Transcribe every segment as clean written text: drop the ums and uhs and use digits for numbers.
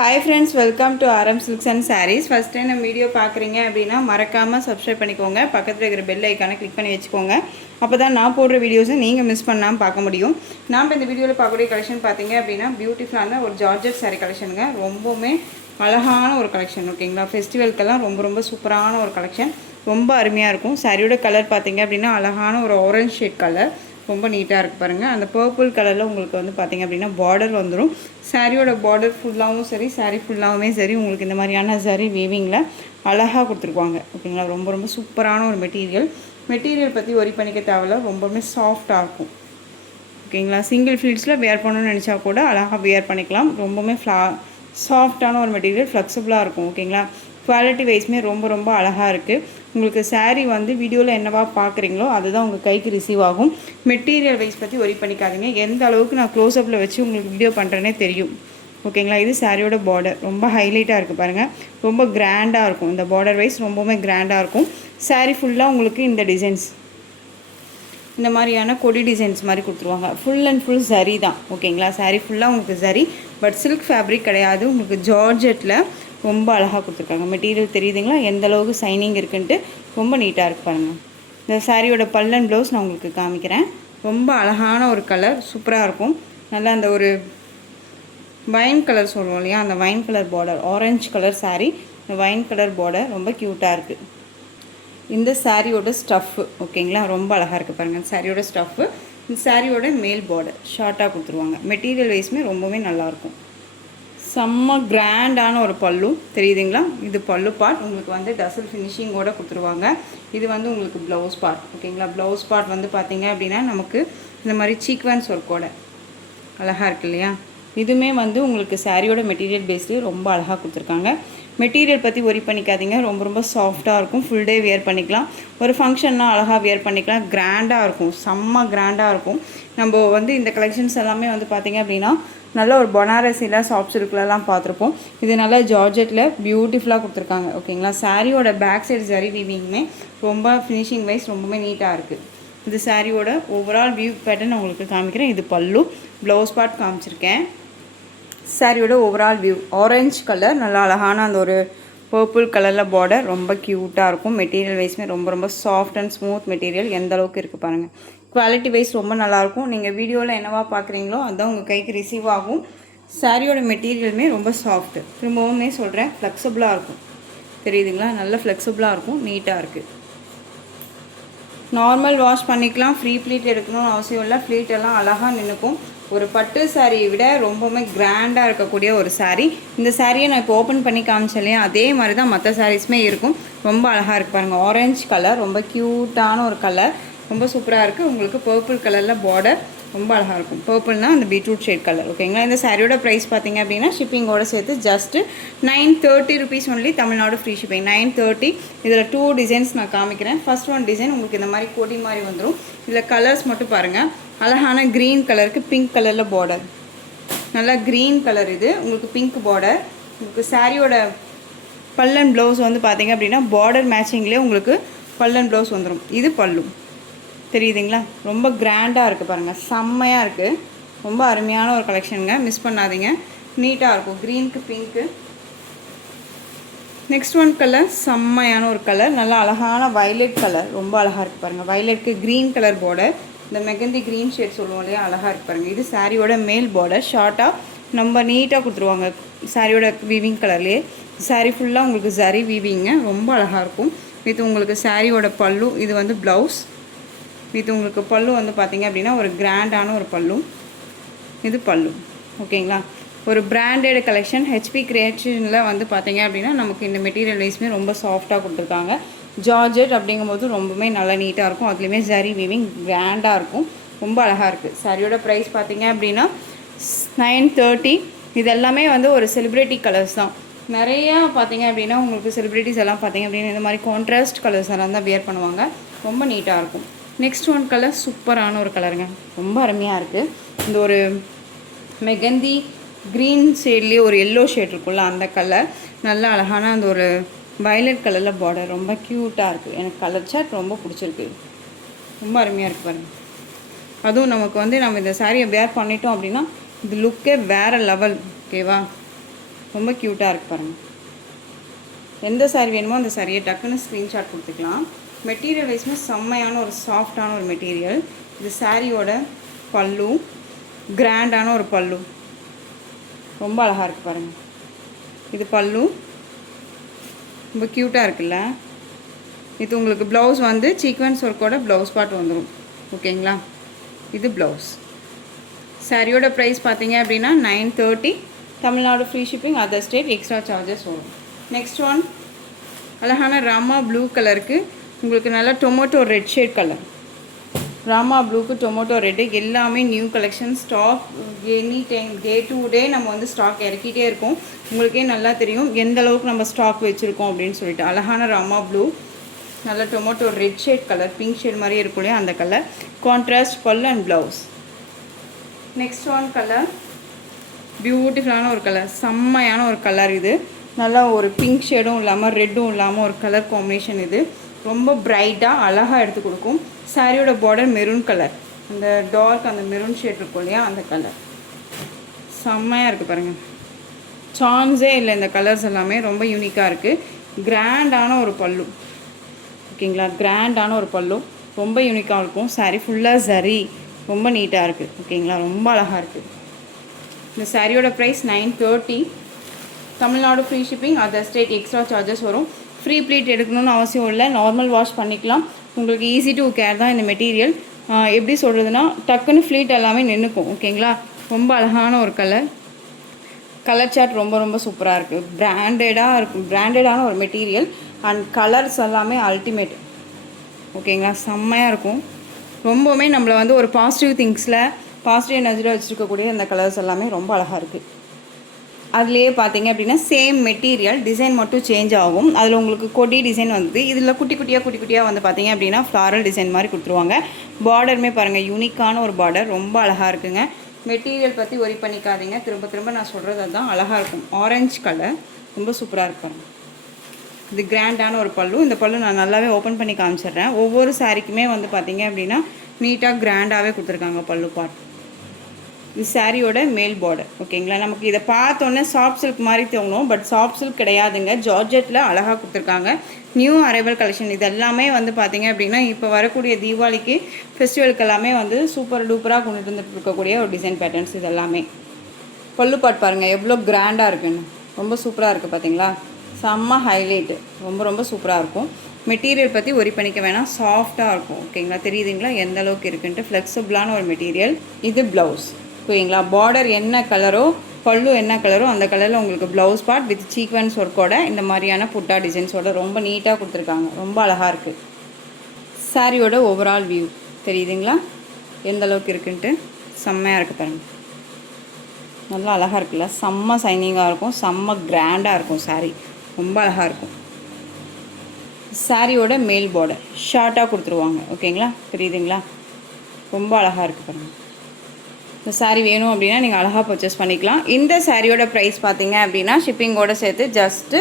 Hi friends, welcome to RM Silks and Sarees. First time நம்ம video பார்க்குறீங்க அப்படின்னா மறக்காமல் சப்ஸ்கிரைப் பண்ணிக்கோங்க. பக்கத்தில் இருக்கிற பெல் ஐக்கானை கிளிக் பண்ணி வச்சுக்கோங்க. அப்போ தான் நான் போடுற வீடியோஸை நீங்கள் மிஸ் பண்ணாமல் பார்க்க முடியும். நாம் இந்த வீடியோவில் பார்க்கக்கூடிய கலெக்ஷன் பார்த்தீங்க அப்படின்னா பியூட்டிஃபுல்லான ஒரு ஜார்ஜெட் சாரீ கலெக்ஷனுங்க. ரொம்பவுமே அழகான ஒரு கலெக்ஷன், ஓகேங்களா. ஃபெஸ்டிவலுக்கெல்லாம் ரொம்ப சூப்பரான ஒரு கலெக்ஷன், ரொம்ப அருமையாக இருக்கும். சாரியோட கலர் பார்த்தீங்க அப்படின்னா அழகான ஒரு ஆரஞ்ச் ஷேட் கலர், ரொம்ப நீட்டாக இருக்குது பாருங்கள். அந்த பர்பிள் கலரில் உங்களுக்கு வந்து பார்த்திங்க அப்படின்னா பார்டர் வந்துடும். சாரியோட பார்டர் ஃபுல்லாகவும் சரி, சாரீ ஃபுல்லாகவுமே சரி உங்களுக்கு இந்த மாதிரியான சாரீ வீவிங்கில் அழகாக கொடுத்துருக்குவாங்க, ஓகேங்களா. ரொம்ப சூப்பரான ஒரு மெட்டீரியல் பற்றி ஒரி பண்ணிக்க தேவையில்ல, ரொம்பவுமே சாஃப்டாக இருக்கும், ஓகேங்களா. சிங்கிள் ஃப்ளீட்ஸில் வேர் பண்ணணும்னு நினச்சா கூட அழகாக வேர் பண்ணிக்கலாம். ரொம்பவுமே சாஃப்டான ஒரு மெட்டீரியல், ஃப்ளெக்சிபிளாக இருக்கும், ஓகேங்களா. குவாலிட்டி வைஸ்மே ரொம்ப அழகாக இருக்குது. உங்களுக்கு சாரீ வந்து வீடியோவில் என்னவா பார்க்குறீங்களோ அதுதான் உங்கள் கைக்கு ரிசீவ் ஆகும். மெட்டீரியல் வைஸ் பற்றி ஒரி பண்ணிக்காதீங்க. எந்த அளவுக்கு நான் க்ளோஸ்அப்பில் வச்சு உங்களுக்கு வீடியோ பண்ணுறேனே தெரியும், ஓகேங்களா. இது சாரியோட பார்டர் ரொம்ப ஹைலைட்டாக இருக்குது பாருங்கள். ரொம்ப கிராண்டாக இருக்கும். இந்த பார்டர் வைஸ் ரொம்பவுமே கிராண்டாக இருக்கும். சாரீ ஃபுல்லாக உங்களுக்கு இந்த டிசைன்ஸ், இந்த மாதிரியான கொடி டிசைன்ஸ் மாதிரி கொடுத்துருவாங்க. ஃபுல் அண்ட் ஃபுல் சரி தான், ஓகேங்களா. சாரீ ஃபுல்லாக உங்களுக்கு சரி, பட் சில்க் ஃபேப்ரிக் கிடையாது. உங்களுக்கு ஜார்ஜெட்டில் ரொம்ப அழகாக கொடுத்துருக்காங்க. மெட்டீரியல் தெரியுதுங்களா எந்த அளவுக்கு சைனிங் இருக்குன்ட்டு, ரொம்ப நீட்டாக இருக்கு பாருங்கள். இந்த சாரியோட பல்லன் ப்ளவுஸ் நான் உங்களுக்கு காமிக்கிறேன். ரொம்ப அழகான ஒரு கலர், சூப்பராக இருக்கும். நல்லா அந்த ஒரு வைன் கலர் சொல்லுவோம் இல்லையா, அந்த wine colour border, orange colour saree, இந்த வைன் கலர் பார்டர் ரொம்ப க்யூட்டாக இருக்குது. இந்த சாரியோட ஸ்டஃப்பு, ஓகேங்களா, ரொம்ப அழகாக இருக்குது பாருங்கள். சாரியோட ஸ்டஃப்பு, இந்த சாரியோட மேல் பார்டர் ஷார்ட்டாக கொடுத்துருவாங்க. மெட்டீரியல் வைஸுமே ரொம்பவே நல்லாயிருக்கும். செம்ம கிராண்டான ஒரு பல்லு தெரியுதுங்களா. இது பல்லு பார்ட் உங்களுக்கு வந்து டசல் ஃபினிஷிங்கோடு கொடுத்துருவாங்க. இது வந்து உங்களுக்கு ப்ளவுஸ் பார்ட், ஓகேங்களா. ப்ளவுஸ் பார்ட் வந்து பார்த்திங்க அப்படின்னா நமக்கு இந்த மாதிரி சீக்வன்ஸ் ஒர்க்கோட அழகாக இருக்குது இல்லையா. இதுவுமே வந்து உங்களுக்கு சாரியோட மெட்டீரியல் பேஸ்லேயே ரொம்ப அழகாக கொடுத்துருக்காங்க. மெட்டீரியல் பற்றி ஒரி பண்ணிக்காதீங்க. ரொம்ப சாஃப்டாக இருக்கும். ஃபுல் டே வேர் பண்ணிக்கலாம். ஒரு ஃபங்க்ஷன்னா அழகாக வேர் பண்ணிக்கலாம். கிராண்டாக இருக்கும், செம்ம கிராண்டாக இருக்கும். நம்ம வந்து இந்த கலெக்ஷன்ஸ் எல்லாமே வந்து பார்த்திங்க அப்படின்னா நல்ல ஒரு பனாரசியில் சாஃப்ட் சில்க்லலாம் பார்த்துருப்போம். இது நல்லா ஜார்ஜெட்டில் பியூட்டிஃபுல்லாக கொடுத்துருக்காங்க, ஓகேங்களா. சாரியோட பேக் சைடு சரி வீவிங்குமே ரொம்ப ஃபினிஷிங் வைஸ் ரொம்பவே நீட்டாக இருக்குது. இது சாரியோட ஓவரால் வியூ பேட்டர்ன் உங்களுக்கு காமிக்கிறேன். இது பல்லு, ப்ளவுஸ் பார்ட் காமிச்சிருக்கேன். சாரியோட ஓவரால் வியூ ஆரஞ்சு கலர், நல்லா அழகான அந்த ஒரு பர்பிள் கலரில் பார்டர், ரொம்ப க்யூட்டாக இருக்கும். மெட்டீரியல் வைஸ்மே ரொம்ப சாஃப்ட் அண்ட் ஸ்மூத் மெட்டீரியல், எந்த அளவுக்கு இருக்குது பாருங்கள். குவாலிட்டி வைஸ் ரொம்ப நல்லாயிருக்கும். நீங்கள் வீடியோவில் என்னவா பார்க்குறீங்களோ அதுதான் உங்கள் கைக்கு ரிசீவ் ஆகும். சாரியோட மெட்டீரியலுமே ரொம்ப சாஃப்ட்டு, திரும்பவுமே சொல்கிறேன், ஃப்ளெக்சிபிளாக இருக்கும். தெரியுதுங்களா, நல்ல ஃப்ளெக்சிபிளாக இருக்கும், நீட்டாக இருக்குது. நார்மல் வாஷ் பண்ணிக்கலாம். ஃப்ரீ ப்ளீட் எடுக்கணும்னு அவசியம் இல்லை. ப்ளீட் எல்லாம் அழகாக நின்றுக்கும். ஒரு பட்டு சாரியை விட ரொம்பவுமே கிராண்டாக இருக்கக்கூடிய ஒரு சாரீ. இந்த சாரியை நான் இப்போ ஓப்பன் பண்ணி காமிச்சேன் இல்லையா, அதே மாதிரி தான் மற்ற சாரீஸுமே இருக்கும். ரொம்ப அழகாக இருக்குது பாருங்கள். ஆரஞ்சு கலர், ரொம்ப க்யூட்டான ஒரு கலர், ரொம்ப சூப்பராக இருக்குது. உங்களுக்கு பர்பிள் கலரில் பார்டர் ரொம்ப அழகாக இருக்கும். பர்பிள்னால் அந்த பீட்ரூட் ஷேட் கலர், ஓகேங்களா. இந்த சாரியோட ப்ரைஸ் பார்த்திங்க அப்படின்னா ஷிப்பிங்கோடு சேர்த்து just 930 rupees only. Tamil Nadu free shipping 930. இதில் 2 டிசைன்ஸ் நான் காமிக்கிறேன். ஃபர்ஸ்ட் ஒன் டிசைன் உங்களுக்கு இந்த மாதிரி கோடி மாதிரி வந்துடும். இதில் கலர்ஸ் மட்டும் பாருங்கள். அழகான க்ரீன் கலருக்கு பிங்க் கலரில் பார்டர், நல்லா க்ரீன் கலர், இது உங்களுக்கு பிங்க் பார்டர். உங்களுக்கு சாரியோட பல்லன் ப்ளவுஸ் வந்து பார்த்திங்க அப்படின்னா பார்டர் மேட்சிங்லேயே உங்களுக்கு பல்லன் ப்ளவுஸ் வந்துடும். இது பல்லு, தெரியுதுங்களா. ரொம்ப கிராண்டாக இருக்குது பாருங்கள், செம்மையாக இருக்குது. ரொம்ப அருமையான ஒரு கலெக்ஷனுங்க, மிஸ் பண்ணாதீங்க. நீட்டாக இருக்கும். க்ரீனுக்கு பிங்க்கு. நெக்ஸ்ட் ஒன் கலர் செம்மையான ஒரு கலர், நல்லா அழகான வயலட் கலர், ரொம்ப அழகாக இருக்குது பாருங்கள். வயலட்க்கு க்ரீன் கலர் பார்டர், இந்த மெகந்தி க்ரீன் ஷேட் சொல்லுவோம் இல்லையா, அழகாக இருக்குது பாருங்கள். இது சாரியோட மேல் பார்டர், ஷார்ட்டாக ரொம்ப நீட்டாக கொடுத்துருவாங்க. சாரியோட வீவிங் கலர்லேயே சாரீ ஃபுல்லாக உங்களுக்கு சரி வீவிங்க, ரொம்ப அழகாக இருக்கும். இது உங்களுக்கு சாரியோட பல்லு, இது வந்து ப்ளவுஸ். இது உங்களுக்கு பல்லு வந்து பார்த்திங்க அப்படின்னா ஒரு கிராண்டான ஒரு பல்லு, இது பல்லு, ஓகேங்களா. ஒரு பிராண்டட் கலெக்ஷன். ஹெச்பி கிரியேஷனில் வந்து பார்த்திங்க அப்படின்னா நமக்கு இந்த மெட்டீரியல் வைஸ்மே ரொம்ப சாஃப்டாக கொடுத்துருக்காங்க. ஜார்ஜெட் அப்படிங்கும்போது ரொம்பவே நல்லா நீட்டாக இருக்கும். அதுலேயுமே சரி வீவிங் கிராண்டாக இருக்கும், ரொம்ப அழகாக இருக்குது. சாரியோட ப்ரைஸ் பார்த்திங்க அப்படின்னா 930. இது எல்லாமே வந்து ஒரு செலிப்ரிட்டி கலர்ஸ் தான். நிறையா பார்த்திங்க அப்படின்னா உங்களுக்கு செலிப்ரிட்டிஸ் எல்லாம் பார்த்திங்க அப்படின்னா இந்த மாதிரி கான்ட்ராஸ்ட் கலர்ஸ் எல்லாம் தான் வியர் பண்ணுவாங்க, ரொம்ப நீட்டாக இருக்கும். நெக்ஸ்ட் ஒன் கலர் சூப்பரான ஒரு கலருங்க, ரொம்ப அருமையாக இருக்குது. இந்த ஒரு மெகந்தி க்ரீன் ஷேட்லேயே ஒரு எல்லோ ஷேட் இருக்குல்ல, அந்த கலர், நல்லா அழகான அந்த ஒரு வயலட் கலரில் பார்டர், ரொம்ப க்யூட்டாக இருக்குது. எனக்கு கலர் சார்ட் ரொம்ப பிடிச்சிருக்கு, ரொம்ப அருமையாக இருக்குது பாருங்கள். அதுவும் நமக்கு வந்து நம்ம இந்த சாரியை வேர் பண்ணிட்டோம் அப்படின்னா இந்த லுக்கே வேறு லெவல், ஓகேவா. ரொம்ப க்யூட்டாக இருக்குது பாருங்கள். எந்த சாரீ வேணுமோ அந்த சாரியை டக்குன்னு ஸ்க்ரீன்ஷாட் கொடுத்துக்கலாம். மெட்டீரியல் வைஸ்மே செம்மையான ஒரு சாஃப்டான ஒரு மெட்டீரியல். இது சாரியோட பல்லு, கிராண்டான ஒரு பல்லு, ரொம்ப அழகாக இருக்குது பாருங்கள். இது பல்லு ரொம்ப க்யூட்டாக இருக்குல்ல. இது உங்களுக்கு ப்ளவுஸ் வந்து சீக்வன்ஸ் ஒர்க்கோட ப்ளவுஸ் பார்ட் வந்துடும். ஓகேங்களா, இது ப்ளவுஸ். சாரியோட ப்ரைஸ் பார்த்தீங்க அப்படின்னா 930. Tamil Nadu free shipping, other state extra charges வரும். நெக்ஸ்ட் ஒன் அழகான ராமா ப்ளூ கலருக்கு உங்களுக்கு நல்லா tomato red shade colour. Rama ப்ளூக்கு டொமேட்டோ ரெட்டு எல்லாமே new collection. Stock any time day to day நம்ம வந்து ஸ்டாக் இறக்கிட்டே இருக்கோம். உங்களுக்கே நல்லா தெரியும் எந்த அளவுக்கு நம்ம ஸ்டாக் வச்சுருக்கோம் அப்படின்னு சொல்லிட்டு. அழகான ராமா ப்ளூ, நல்ல tomato red shade colour, pink shade மாதிரியே இருக்கும் இல்லையா அந்த கலர். கான்ட்ராஸ்ட் பல்லு and blouse. Next one colour பியூட்டிஃபுல்லான ஒரு கலர், செம்மையான ஒரு கலர். இது நல்லா ஒரு பிங்க் ஷேடும் இல்லாமல் ரெட்டும் இல்லாமல் ஒரு கலர் காம்பினேஷன். இது ரொம்ப பிரைட்டாக அழகாக எடுத்து கொடுக்கும். சாரியோட பார்டர் மெரூன் கலர், அந்த டார்க் அந்த மெரூன் ஷேட் இருக்கும் இல்லையா அந்த கலர். செம்மையாக இருக்குது பாருங்கள், சான்ஸே இல்லை. இந்த கலர்ஸ் எல்லாமே ரொம்ப யூனிக்காக இருக்குது. கிராண்டான ஒரு பல்லு. ஓகேங்களா, கிராண்டான ஒரு பல்லு, ரொம்ப யூனிக்காக இருக்கும். சாரீ ஃபுல்லாக சரி, ரொம்ப நீட்டாக இருக்குது. ஓகேங்களா, ரொம்ப அழகாக இருக்குது. இந்த சாரியோட price 930. Tamil Nadu free shipping, other state extra charges வரும். ஃப்ரீ ப்ளீட் எடுக்கணும்னு அவசியம் இல்லை, நார்மல் வாஷ் பண்ணிக்கலாம். உங்களுக்கு ஈஸி டு கேர் தான் இந்த மெட்டீரியல். எப்படி சொல்கிறதுனா டக்குன்னு ஃப்ளீட் எல்லாமே நின்றுக்கும். ஓகேங்களா, ரொம்ப அழகான ஒரு கலர். கலர் சார்ட் ரொம்ப ரொம்ப சூப்பராக இருக்குது. பிராண்டடாக இருக்கும், பிராண்டடான ஒரு மெட்டீரியல் அண்ட் கலர்ஸ் எல்லாமே அல்டிமேட். ஓகேங்களா, செம்மையாக இருக்கும். ரொம்பவுமே நம்மளை வந்து ஒரு பாசிட்டிவ் திங்ஸில், பாசிட்டிவ் எனர்ஜியில் வச்சுருக்கக்கூடிய இந்த கலர்ஸ் எல்லாமே ரொம்ப அழகாக இருக்குது. அதுலேயே பார்த்தீங்க அப்படின்னா சேம் மெட்டீரியல், டிசைன் மட்டும் சேஞ்ச் ஆகும். அதில் உங்களுக்கு கொடி டிசைன் வந்து இதில் குட்டி குட்டியாக வந்து பார்த்தீங்க அப்படின்னா ஃப்ளாரல் டிசைன் மாதிரி கொடுத்துருவாங்க. பார்டருமே பாருங்கள் யூனிக்கான ஒரு பார்டர், ரொம்ப அழகாக இருக்குங்க. மெட்டீரியல் பற்றி ஒரி பண்ணிக்காதீங்க, திரும்ப திரும்ப நான் சொல்கிறது அதுதான், அழகாக இருக்கும். ஆரஞ்சு கலர் ரொம்ப சூப்பராக இருப்பாங்க. இது கிராண்டான ஒரு பல்லு. இந்த பல்லு நான் நல்லாவே ஓப்பன் பண்ணி காமிச்சிடுறேன். ஒவ்வொரு சாரிக்குமே வந்து பார்த்தீங்க அப்படின்னா நீட்டாக கிராண்டாகவே கொடுத்துருக்காங்க பல்லு பார்ட். இது சாரியோட மேல் பார்டர். ஓகேங்களா, நமக்கு இதை பார்த்தோன்னே சாஃப்ட் சில்க் மாதிரி தோணும், பட் சாஃப்ட் சில்க் கிடையாதுங்க. ஜார்ஜெட்டில் அழகாக கொடுத்துருக்காங்க. New arrival collection. இது எல்லாமே வந்து பார்த்தீங்க அப்படின்னா இப்போ வரக்கூடிய தீபாவளிக்கு ஃபெஸ்டிவலுக்கு எல்லாமே வந்து சூப்பர் டூப்பராக கொண்டுட்டு வந்துட்டு இருக்கக்கூடிய ஒரு டிசைன் பேட்டர்ன்ஸ். இது எல்லாமே பல்லு பாட் பாருங்கள் எவ்வளோ கிராண்டாக இருக்குன்னு, ரொம்ப சூப்பராக இருக்குது பார்த்தீங்களா. செம்ம ஹைலைட்டு, ரொம்ப ரொம்ப சூப்பராக இருக்கும். மெட்டீரியல் பற்றி ஒரி பண்ணிக்க வேணாம், சாஃப்டாக இருக்கும். ஓகேங்களா, தெரியுதுங்களா எந்த அளவுக்கு இருக்குன்ட்டு. ஃப்ளெக்சிபிளான ஒரு மெட்டீரியல். இது ப்ளவுஸ். ஓகேங்களா, பார்டர் என்ன கலரோ, பல்லு என்ன கலரோ அந்த கலரில் உங்களுக்கு ப்ளவுஸ் பார்ட் வித் சீக்வன்ஸ் ஒர்க்கோட இந்த மாதிரியான புட்டா டிசைன்ஸோட ரொம்ப நீட்டாக கொடுத்துருக்காங்க. ரொம்ப அழகாக இருக்குது. சாரியோட ஓவரால் வியூ தெரியுதுங்களா எந்த அளவுக்கு இருக்குன்ட்டு. செம்மையாக இருக்குது பாருங்கள், நல்லா அழகாக இருக்குல்ல. செம்ம சைனிங்காக இருக்கும், செம்ம கிராண்டாக இருக்கும். சாரீ ரொம்ப அழகாக இருக்கும். சாரியோட மேல் பார்டர் ஷார்ட்டாக கொடுத்துருவாங்க. ஓகேங்களா, தெரியுதுங்களா, ரொம்ப அழகாக இருக்குது பாருங்கள். இந்த சாரீ வேணும் அப்படின்னா நீங்கள் அழகாக பர்ச்சேஸ் பண்ணிக்கலாம். இந்த சாரியோட ப்ரைஸ் பார்த்தீங்க அப்படின்னா ஷிப்பிங்கோடு சேர்த்து just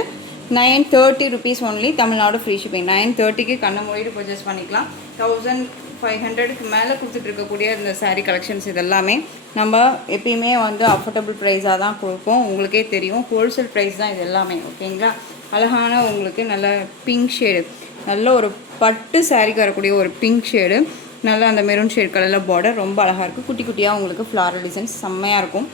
930 rupees only. Tamil Nadu free shipping. 930க்கு கண்ணை மூடிட்டு பர்ச்சேஸ் பண்ணிக்கலாம். 1500க்கு மேலே கொடுத்துட்டு இருக்கக்கூடிய இந்த சாரீ கலெக்ஷன்ஸ் இதெல்லாமே நம்ம எப்பயுமே வந்து அஃபோர்டபுள் ப்ரைஸாக தான் கொடுப்போம். உங்களுக்கே தெரியும், ஹோல்சேல் ப்ரைஸ் தான் இது எல்லாமே. ஓகேங்களா, அழகான உங்களுக்கு நல்ல பிங்க் ஷேடு, நல்ல ஒரு பட்டு சாரீக்கு வரக்கூடிய ஒரு பிங்க் ஷேடு, நல்லா அந்த மெரூன் ஷேட் கலரில் பார்டர் ரொம்ப அழகாக இருக்குது. குட்டி குட்டியாக உங்களுக்கு ஃப்ளாரல் டிசைன்ஸ் செம்மையாக இருக்கும்.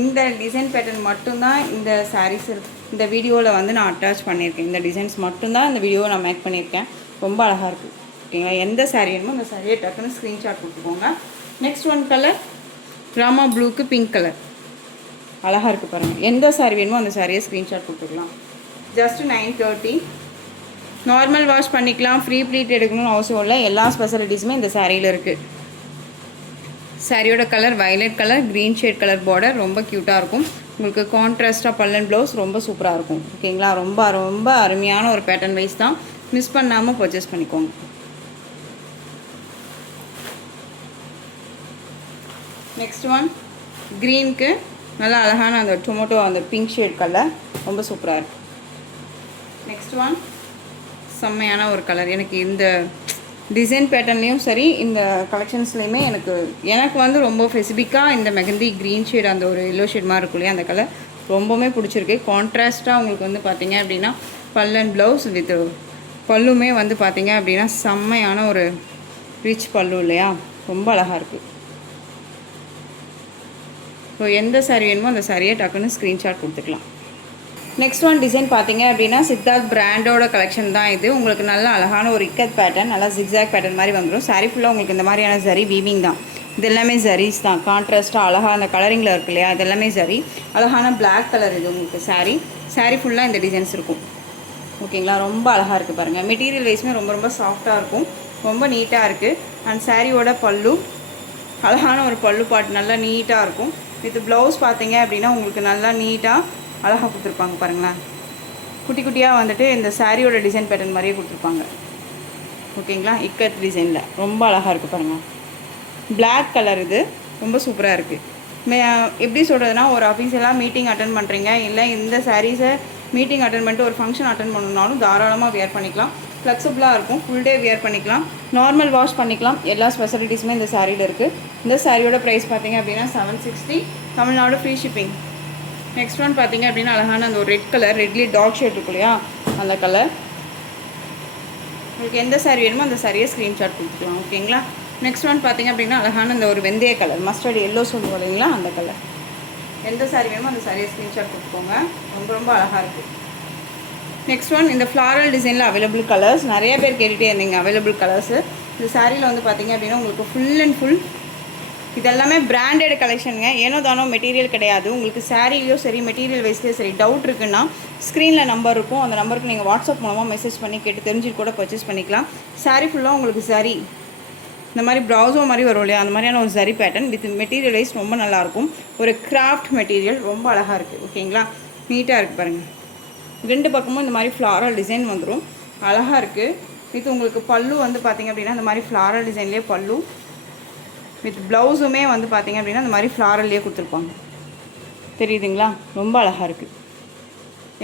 இந்த டிசைன் பேட்டர்ன் மட்டும்தான் இந்த சாரீஸ் இந்த வீடியோவில் வந்து நான் அட்டாச் பண்ணியிருக்கேன். இந்த டிசைன்ஸ் மட்டும்தான் இந்த வீடியோவை நான் மேக் பண்ணியிருக்கேன். ரொம்ப அழகாக இருக்குது. ஓகேங்களா, எந்த சாரீ வேணுமோ அந்த சாரியை டக்குன்னு ஸ்க்ரீன்ஷாட் கொடுத்துக்கோங்க. நெக்ஸ்ட் ஒன் கலர் ராமா ப்ளூக்கு பிங்க் கலர் அழகாக இருக்குது பாருங்கள். எந்த சாரீ வேணுமோ அந்த சாரியை ஸ்க்ரீன்ஷாட் கொடுத்துக்கலாம். ஜஸ்ட் 930. நார்மல் வாஷ் பண்ணிக்கலாம், ஃப்ரீ ப்ளீட் எடுக்கணும்னு அவசியம் இல்லை. எல்லா ஸ்பெஷாலிட்டிஸுமே இந்த சாரியில் இருக்குது. சாரியோட colour violet colour, green shade colour border ரொம்ப க்யூட்டாக இருக்கும். உங்களுக்கு கான்ட்ராஸ்ட்டாக பல்லன் ப்ளவுஸ் ரொம்ப சூப்பராக இருக்கும். ஓகேங்களா, ரொம்ப ரொம்ப அருமையான ஒரு பேட்டர்ன் வைஸ் தான். மிஸ் பண்ணாமல் பர்ச்சேஸ் பண்ணிக்கோங்க. நெக்ஸ்ட் ஒன் க்ரீனுக்கு நல்லா அழகான அந்த டொமேட்டோ அந்த பிங்க் ஷேட் கலர் ரொம்ப சூப்பராக இருக்குது. நெக்ஸ்ட் ஒன் செம்மையான ஒரு கலர். எனக்கு இந்த டிசைன் பேட்டர்ன்லேயும் சரி இந்த கலெக்ஷன்ஸ்லேயுமே எனக்கு வந்து ரொம்ப ஸ்பெசிஃபிக்காக இந்த மெகந்தி க்ரீன் ஷேட் அந்த ஒரு எல்லோ ஷேட் மாதிரி இருக்கும் இல்லையா அந்த கலர் ரொம்பவுமே பிடிச்சிருக்கு. கான்ட்ராஸ்ட்டாக உங்களுக்கு வந்து பார்த்திங்க அப்படின்னா பல் அண்ட் ப்ளவுஸ் வித் பல்லுமே வந்து பார்த்திங்க அப்படின்னா செம்மையான ஒரு ரிச் பல்லு இல்லையா, ரொம்ப அழகாக இருக்குது. ஸோ எந்த சாரீ வேணுமோ அந்த சாரியை டக்குன்னு ஸ்க்ரீன்ஷாட் கொடுத்துக்கலாம். நெக்ஸ்ட் ஒன் டிசைன் பார்த்தீங்க அப்படின்னா சித்தார்த் பிராண்டோட கலெக்ஷன் தான் இது. உங்களுக்கு நல்ல அழகான ஒரு இக்கத் பேட்டர்ன், நல்லா ஜிக்ஸாக் பேட்டர்ன் மாதிரி வந்துடும். சாரீ ஃபுல்லாக உங்களுக்கு இந்த மாதிரியான ஜரி வீவிங் தான். இது எல்லாமே ஜரீஸ் தான். கான்ட்ராஸ்ட்டாக அழகாக அந்த கலரிங்கில் இருக்கு இல்லையா, அது எல்லாமே ஜரி. அழகான பிளாக் கலர் இது உங்களுக்கு சாரீ ஃபுல்லாக இந்த டிசைன்ஸ் இருக்கும். ஓகேங்களா, ரொம்ப அழகாக இருக்குது பாருங்கள். மெட்டீரியல் வைஸுமே ரொம்ப ரொம்ப சாஃப்டாக இருக்கும், ரொம்ப நீட்டாக இருக்குது. அண்ட் சாரியோட பல்லு அழகான ஒரு பல்லு பாட்டு நல்லா நீட்டாக இருக்கும். வித் ப்ளவுஸ் பார்த்தீங்க அப்படின்னா உங்களுக்கு நல்லா நீட்டாக அழகாக கொடுத்துருப்பாங்க பாருங்களேன். குட்டி குட்டியாக வந்துட்டு இந்த சாரியோட டிசைன் பேட்டர்ன் மாதிரியே கொடுத்துருப்பாங்க. ஓகேங்களா, இக்கத் டிசைனில் ரொம்ப அழகாக இருக்குது பாருங்கள். பிளாக் கலர் இது ரொம்ப சூப்பராக இருக்குது. எப்படி சொல்கிறதுனா, ஒரு அஃபீஷியலாக மீட்டிங் அட்டன் பண்ணுறீங்க, இல்லை இந்த சாரீஸை மீட்டிங் அட்டன் பண்ணிட்டு ஒரு ஃபங்க்ஷன் அட்டன் பண்ணணுன்னாலும் தாராளமாக வியர் பண்ணிக்கலாம். ஃப்ளெக்சிபிளாக இருக்கும், ஃபுல் டே வியர் பண்ணிக்கலாம், நார்மல் வாஷ் பண்ணிக்கலாம். எல்லா ஸ்பெசிலிட்டிஸுமே இந்த சாரியில் இருக்குது. இந்த சாரியோட ப்ரைஸ் பார்த்தீங்க அப்படின்னா 760, Tamil Nadu free shipping. Next one பார்த்தீங்க அப்படின்னா அழகான அந்த ஒரு red colour, redly dark shade இருக்கு இல்லையா, அந்த கலர். உங்களுக்கு எந்த சாரீ வேணுமோ அந்த சாரியை ஸ்க்ரீன்ஷாட் கொடுத்துக்கலாம். ஓகேங்களா. நெக்ஸ்ட் ஒன் பார்த்தீங்க அப்படின்னா அழகான இந்த ஒரு வெந்தய கலர், மஸ்டர்ட் எல்லோ சொல்லுவோம் இல்லைங்களா, அந்த கலர். எந்த சாரீ வேணுமோ அந்த சாரியை ஸ்க்ரீன்ஷாட் கொடுத்துக்கோங்க, ரொம்ப ரொம்ப அழகாக இருக்குது. நெக்ஸ்ட் ஒன் இந்த ஃப்ளாரல் டிசைனில் அவைலபிள் கலர்ஸ். நிறைய பேர் கேட்டுகிட்டே இருந்தீங்க அவைலபிள் கலர்ஸு. இந்த சாரியில் வந்து பார்த்திங்க அப்படின்னா உங்களுக்கு ஃபுல் அண்ட் ஃபுல் இதெல்லாமே பிராண்டட் கலெக்ஷனுங்க. ஏனோ தானோ மெட்டீரியல் கிடையாது. உங்களுக்கு சாரீலையோ சரி, மெட்டீரியல் வைஸ்லேயோ சரி டவுட் இருக்குன்னா ஸ்க்ரீனில் நம்பர் இருக்கும், அந்த நம்பருக்கு நீங்கள் வாட்ஸ்அப் மூலமாக மெசேஜ் பண்ணி கேட்டு தெரிஞ்சுட்டு கூட பர்ச்சேஸ் பண்ணிக்கலாம். சாரீ ஃபுல்லாக உங்களுக்கு சாரீ இந்த மாதிரி ப்ரௌசோ மாதிரி வரும் இல்லையா, அந்த மாதிரியான ஒரு சரி பேட்டர்ன் வித் மெட்டீரியல் வைஸ் ரொம்ப நல்லாயிருக்கும். ஒரு கிராஃப்ட் மெட்டீரியல் ரொம்ப அழகாக இருக்குது. ஓகேங்களா, நீட்டாக இருக்குது பாருங்கள். ரெண்டு பக்கமும் இந்த மாதிரி ஃப்ளாரல் டிசைன் வந்துடும், அழகாக இருக்குது. வித் உங்களுக்கு பல்லு வந்து பார்த்திங்க அப்படின்னா இந்த மாதிரி ஃப்ளாரல் டிசைன்லேயே பல்லு, வித் ப்ளவுஸுமே வந்து பார்த்திங்க அப்படின்னா இந்த மாதிரி ஃப்ளாரல்லையே கொடுத்துருப்பாங்க. தெரியுதுங்களா, ரொம்ப அழகாக இருக்குது.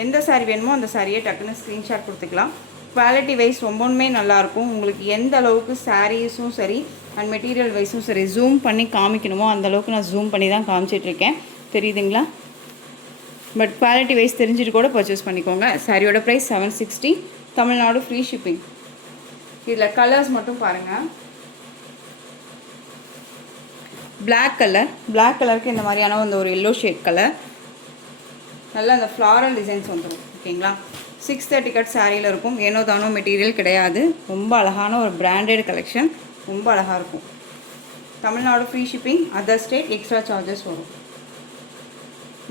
எந்த சாரீ வேணுமோ அந்த சாரியை டக்குன்னு ஸ்க்ரீன்ஷாட் கொடுத்துக்கலாம். குவாலிட்டி வைஸ் ரொம்பவுமே நல்லாயிருக்கும். உங்களுக்கு எந்த அளவுக்கு சாரீஸும் சரி அண்ட் மெட்டீரியல் வைஸும் சரி ஜூம் பண்ணி காமிக்கணுமோ அந்தளவுக்கு நான் ஜூம் பண்ணி தான் காமிச்சிட்ருக்கேன். தெரியுதுங்களா. பட் குவாலிட்டி வைஸ் தெரிஞ்சுட்டு கூட பர்ச்சேஸ் பண்ணிக்கோங்க. சாரியோட ப்ரைஸ் 760, தமிழ்நாடு ஃப்ரீ ஷிப்பிங். இதில் கலர்ஸ் மட்டும் பாருங்கள். பிளாக் கலருக்கு இந்த மாதிரியான அந்த ஒரு எல்லோ ஷேட் கலர், நல்லா அந்த ஃப்ளாரல் டிசைன்ஸ் வந்துடும். ஓகேங்களா, 630 கட் சாரியில் இருக்கும். ஏனோ தானோ மெட்டீரியல் கிடையாது, ரொம்ப அழகான ஒரு பிராண்டட் கலெக்ஷன், ரொம்ப அழகாக இருக்கும். Tamil Nadu free shipping, other state extra charges வரும்.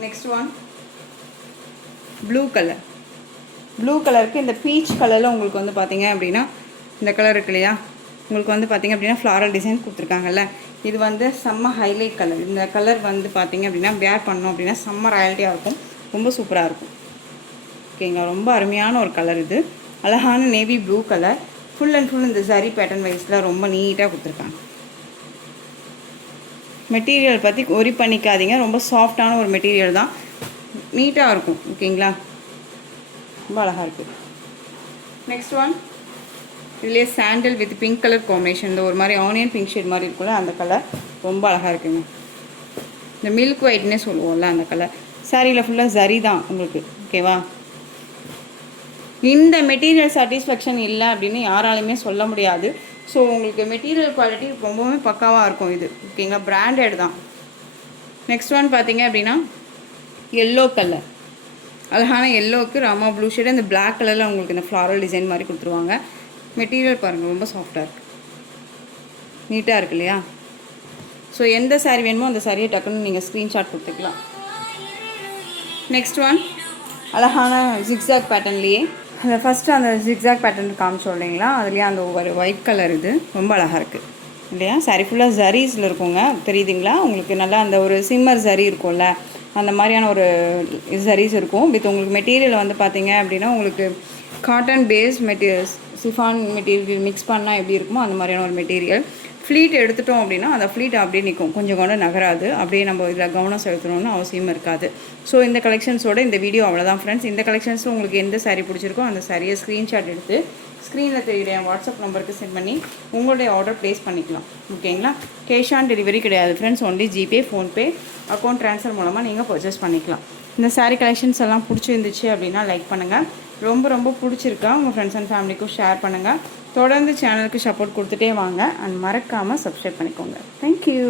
நெக்ஸ்ட் ஒன் ப்ளூ கலருக்கு இந்த பீச் கலரில் உங்களுக்கு வந்து பார்த்திங்க அப்படின்னா இந்த கலர் இருக்கு இல்லையா, உங்களுக்கு வந்து பார்த்திங்க அப்படின்னா ஃப்ளாரல் டிசைன் கொடுத்துருக்காங்கல்ல, இது வந்து செம்ம ஹைலைட் கலர். இந்த கலர் வந்து பார்த்திங்க அப்படின்னா வேர் பண்ணோம் அப்படின்னா செம்ம ராயல்ட்டியாக இருக்கும், ரொம்ப சூப்பராக இருக்கும். ஓகேங்களா, ரொம்ப அருமையான ஒரு கலர் இது. அழகான navy blue colour, full and full இந்த சரி பேட்டர்ன் வைஸில் ரொம்ப நீட்டாக கொடுத்துருக்காங்க. மெட்டீரியல் பற்றி ஒரி பண்ணிக்காதீங்க, ரொம்ப சாஃப்டான ஒரு மெட்டீரியல் தான், நீட்டாக இருக்கும். ஓகேங்களா, ரொம்ப அழகாக இருக்குது. நெக்ஸ்ட் ஒன் இதுலேயே sandal with pink colour combination, இந்த ஒரு மாதிரி ஆனியன் பிங்க் ஷேட் மாதிரி இருக்குல்ல, அந்த கலர் ரொம்ப அழகாக இருக்குங்க. இந்த மில்க் ஒயிட்னே சொல்லுவோம்ல அந்த கலர். சாரியில் ஃபுல்லாக சரி தான் உங்களுக்கு. ஓகேவா, இந்த மெட்டீரியல் சாட்டிஸ்ஃபேக்ஷன் இல்லை அப்படின்னு யாராலையுமே சொல்ல முடியாது. ஸோ உங்களுக்கு மெட்டீரியல் குவாலிட்டி ரொம்பவுமே பக்காவாக இருக்கும் இது. ஓகேங்களா, பிராண்டட் தான். நெக்ஸ்ட் ஒன் பார்த்தீங்க அப்படின்னா எல்லோ கலர், அழகான எல்லோவுக்கு ராமா ப்ளூ ஷேடு, இந்த பிளாக் கலரில் உங்களுக்கு இந்த ஃப்ளாரல் டிசைன் மாதிரி கொடுத்துருவாங்க. மெட்டீரியல் பாருங்கள், ரொம்ப சாஃப்டாக இருக்குது, நீட்டாக இருக்குது இல்லையா. ஸோ எந்த சாரீ வேணுமோ அந்த சாரியை டக்குன்னு நீங்கள் ஸ்க்ரீன்ஷாட் கொடுத்துக்கலாம். நெக்ஸ்ட் ஒன் அழகான ஜிக்ஸாக் பேட்டர்ன்லேயே அந்த ஃபஸ்ட்டு அந்த ஜிக்ஸாக் பேட்டர்ன் காமிச்சோம் இல்லைங்களா, அதுலேயே அந்த ஒரு ஒயிட் கலர் இது ரொம்ப அழகாக இருக்குது இல்லையா. சாரீ ஃபுல்லாக ஜரீஸில் இருக்குங்க, தெரியுதுங்களா உங்களுக்கு. நல்லா அந்த ஒரு சிம்மர் ஜரி இருக்கும்ல, அந்த மாதிரியான ஒரு ஜரீஸ் இருக்கும். வித் உங்களுக்கு மெட்டீரியல் வந்து பார்த்திங்க அப்படின்னா உங்களுக்கு cotton base materials, chiffon material mix பண்ணால் எப்படி இருக்குமோ அந்த மாதிரியான ஒரு மெட்டீரியல். ஃப்ளீட் எடுத்துட்டோம் அப்படின்னா அந்த ஃப்ளீட் அப்படியே நிற்கும், கொஞ்சம் கூட நகராது. அப்படியே நம்ம இதில் கவனம் செலுத்தணும்னு அவசியம் இருக்காது. ஸோ இந்த கலெக்ஷன்ஸோட இந்த வீடியோ அவ்வளோதான் ஃப்ரெண்ட்ஸ். இந்த கலெக்ஷன்ஸும் உங்களுக்கு எந்த சாரீ பிடிச்சிருக்கோ அந்த சாரியை ஸ்க்ரீன்ஷாட் எடுத்து ஸ்க்ரீனில் தெரியுற என் வாட்ஸ்அப் நம்பருக்கு சென்ட் பண்ணி உங்களுடைய ஆர்டர் ப்ளேஸ் பண்ணிக்கலாம். ஓகேங்களா, கேஷ் ஆன் டெலிவரி கிடையாது friends, only GPay, PhonePe, account transfer மூலமாக நீங்கள் பர்ச்சேஸ் பண்ணிக்கலாம். இந்த saree கலெக்ஷன்ஸ் எல்லாம் பிடிச்சிருந்துச்சு அப்படின்னா லைக் பண்ணுங்கள். ரொம்ப ரொம்ப பிடிச்சிருக்கா உங்கள் ஃப்ரெண்ட்ஸ் அண்ட் ஃபேமிலிக்கும் ஷேர் பண்ணுங்கள். தொடர்ந்து சேனலுக்கு சப்போர்ட் கொடுத்துட்டே வாங்க அண்ட் மறக்காமல் சப்ஸ்கிரைப் பண்ணிக்கோங்க. தேங்க்யூ.